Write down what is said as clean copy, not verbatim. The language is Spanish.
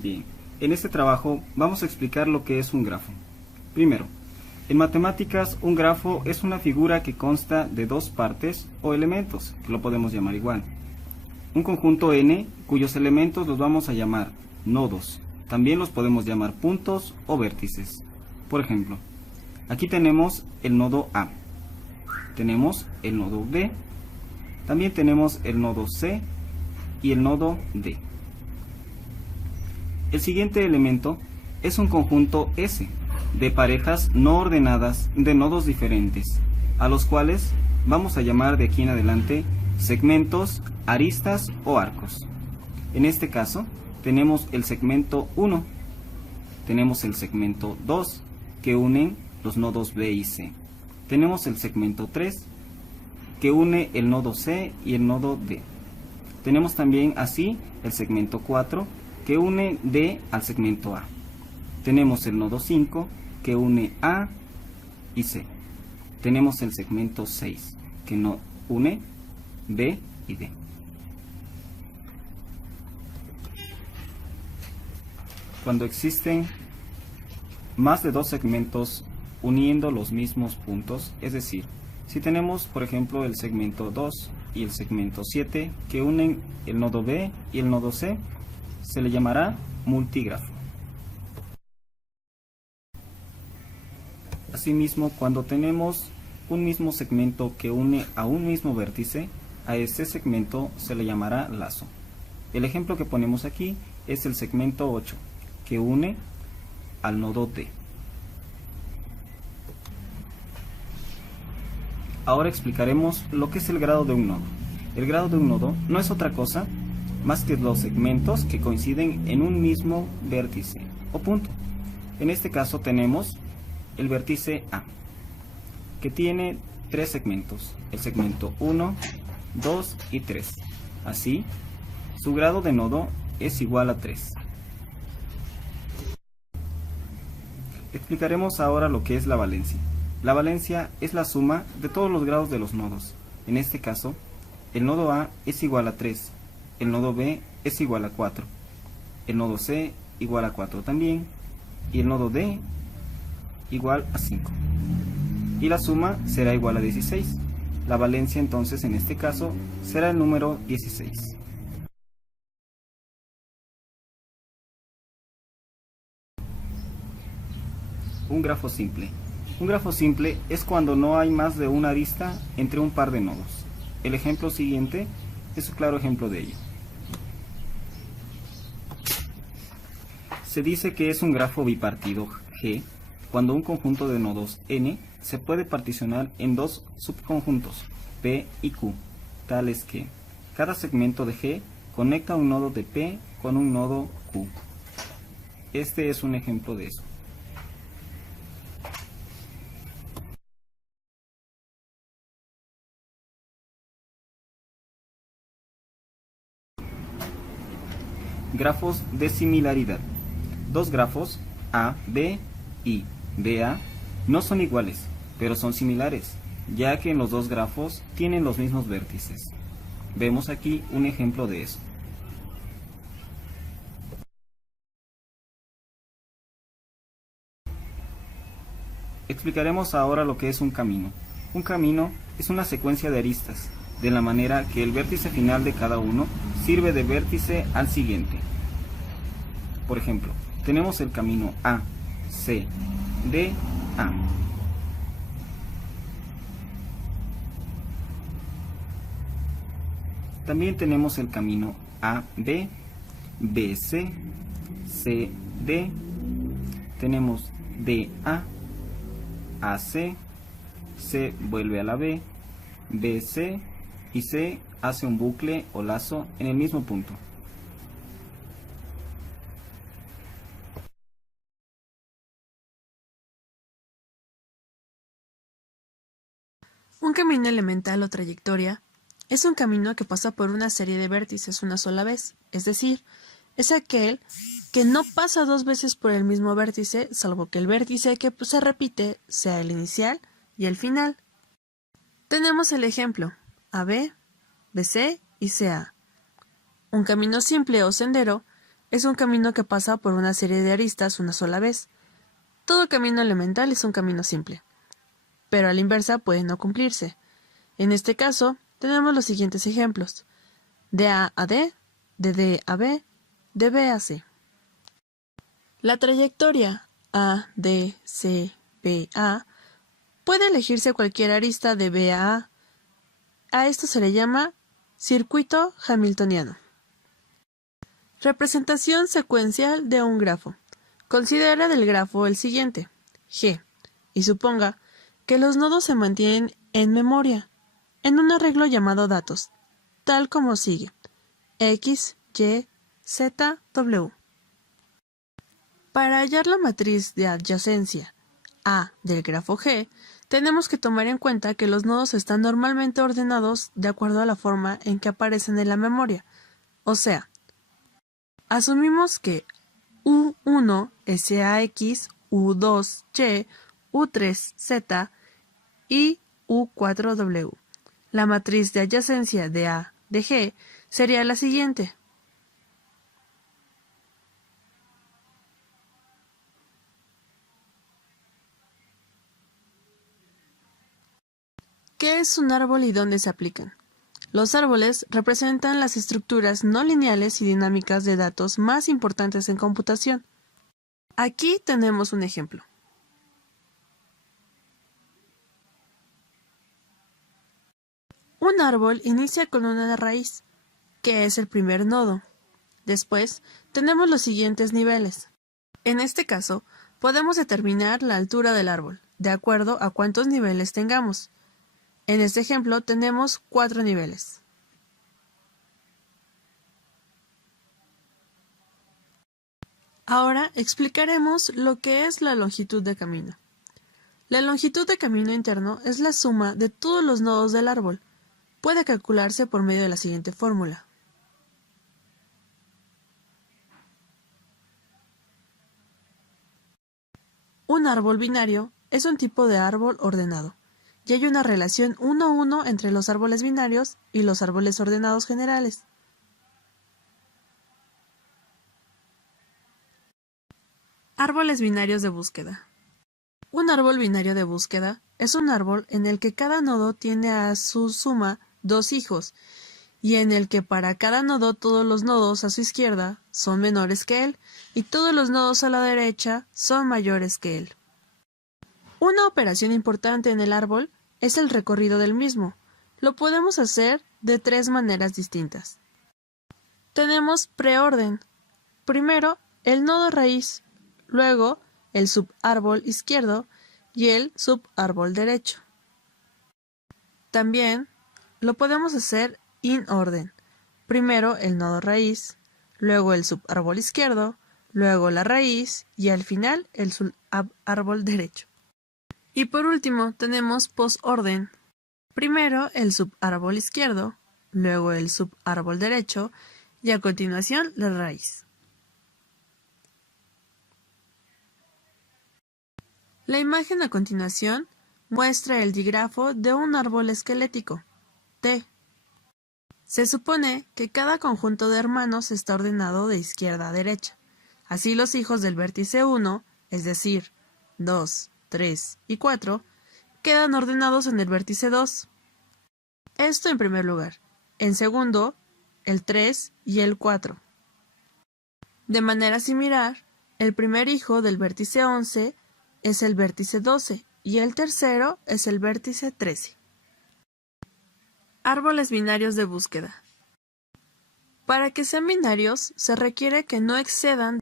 Bien, en este trabajo vamos a explicar lo que es un grafo. Primero, en matemáticas un grafo es una figura que consta de dos partes o elementos, que lo podemos llamar igual. Un conjunto n cuyos elementos los vamos a llamar nodos. También los podemos llamar puntos o vértices. Por ejemplo, aquí tenemos el nodo A, tenemos el nodo B, también tenemos el nodo C y el nodo D. El siguiente elemento es un conjunto S de parejas no ordenadas de nodos diferentes, a los cuales vamos a llamar de aquí en adelante segmentos, aristas o arcos. En este caso tenemos el segmento 1, tenemos el segmento 2 que unen los nodos B y C, tenemos el segmento 3 que une el nodo C y el nodo D, tenemos también así el segmento 4 que une D al segmento A, tenemos el nodo 5 que une A y C, tenemos el segmento 6 que no une B y D. Cuando existen más de dos segmentos uniendo los mismos puntos, es decir, si tenemos por ejemplo el segmento 2 y el segmento 7 que unen el nodo B y el nodo C, se le llamará multígrafo. Asimismo, cuando tenemos un mismo segmento que une a un mismo vértice, a ese segmento se le llamará lazo. El ejemplo que ponemos aquí es el segmento 8, que une al nodo D. Ahora explicaremos lo que es el grado de un nodo. El grado de un nodo no es otra cosa más que los segmentos que coinciden en un mismo vértice o punto. En este caso tenemos el vértice A, que tiene tres segmentos, el segmento 1, 2 y 3. Así, su grado de nodo es igual a 3. Explicaremos ahora lo que es la valencia. La valencia es la suma de todos los grados de los nodos. En este caso, el nodo A es igual a 3, el nodo B es igual a 4, el nodo C igual a 4 también, y el nodo D igual a 5. Y la suma será igual a 16. La valencia entonces en este caso será el número 16. Un grafo simple. Un grafo simple es cuando no hay más de una arista entre un par de nodos. El ejemplo siguiente es un claro ejemplo de ello. Se dice que es un grafo bipartido G cuando un conjunto de nodos N se puede particionar en dos subconjuntos P y Q, tales que cada segmento de G conecta un nodo de P con un nodo Q. Este es un ejemplo de eso. Grafos de similaridad. Dos grafos AB y BA no son iguales, pero son similares, ya que en los dos grafos tienen los mismos vértices. Vemos aquí un ejemplo de eso. Explicaremos ahora lo que es un camino. Un camino es una secuencia de aristas, de la manera que el vértice final de cada uno sirve de vértice al siguiente. Por ejemplo, tenemos el camino A, C, D, A. También tenemos el camino A, B, B, C, C, D. Tenemos D, A, AC, C vuelve a la B, BC y C hace un bucle o lazo en el mismo punto. Un camino elemental o trayectoria es un camino que pasa por una serie de vértices una sola vez, es decir, es aquel que no pasa dos veces por el mismo vértice, salvo que el vértice que se repite sea el inicial y el final. Tenemos el ejemplo AB, BC y CA. Un camino simple o sendero es un camino que pasa por una serie de aristas una sola vez. Todo camino elemental es un camino simple, pero a la inversa puede no cumplirse. En este caso, tenemos los siguientes ejemplos: de A a D, de D a B, de B a C. La trayectoria A, D, C, B, A puede elegirse cualquier arista de B a A. A esto se le llama circuito hamiltoniano. Representación secuencial de un grafo. Considera del grafo el siguiente, G, y suponga que los nodos se mantienen en memoria, en un arreglo llamado datos, tal como sigue: X, Y, Z, W. Para hallar la matriz de adyacencia A del grafo G, tenemos que tomar en cuenta que los nodos están normalmente ordenados de acuerdo a la forma en que aparecen en la memoria. O sea, asumimos que U1 es AX, U2 Y, U3 Z y U4 W. La matriz de adyacencia de A de G sería la siguiente. ¿Qué es un árbol y dónde se aplican? Los árboles representan las estructuras no lineales y dinámicas de datos más importantes en computación. Aquí tenemos un ejemplo. Un árbol inicia con una raíz, que es el primer nodo. Después, tenemos los siguientes niveles. En este caso, podemos determinar la altura del árbol, de acuerdo a cuántos niveles tengamos. En este ejemplo tenemos 4 niveles. Ahora explicaremos lo que es la longitud de camino. La longitud de camino interno es la suma de todos los nodos del árbol. Puede calcularse por medio de la siguiente fórmula. Un árbol binario es un tipo de árbol ordenado, y hay una relación 1:1 entre los árboles binarios y los árboles ordenados generales. Árboles binarios de búsqueda. Un árbol binario de búsqueda es un árbol en el que cada nodo tiene a su suma 2 hijos, y en el que para cada nodo todos los nodos a su izquierda son menores que él, y todos los nodos a la derecha son mayores que él. Una operación importante en el árbol es el recorrido del mismo. Lo podemos hacer de 3 maneras distintas. Tenemos preorden. Primero, el nodo raíz, luego el subárbol izquierdo y el subárbol derecho. También lo podemos hacer in orden. Primero el nodo raíz, luego el subárbol izquierdo, luego la raíz y al final el subárbol derecho. Y por último tenemos posorden. Primero el subárbol izquierdo, luego el subárbol derecho y a continuación la raíz. La imagen a continuación muestra el digrafo de un árbol esquelético, T. Se supone que cada conjunto de hermanos está ordenado de izquierda a derecha. Así los hijos del vértice 1, es decir, 2, 3 y 4, quedan ordenados en el vértice 2. Esto en primer lugar. En segundo, el 3 y el 4. De manera similar, el primer hijo del vértice 11 es el vértice 12 y el tercero es el vértice 13. Árboles binarios de búsqueda. Para que sean binarios, se requiere que no excedan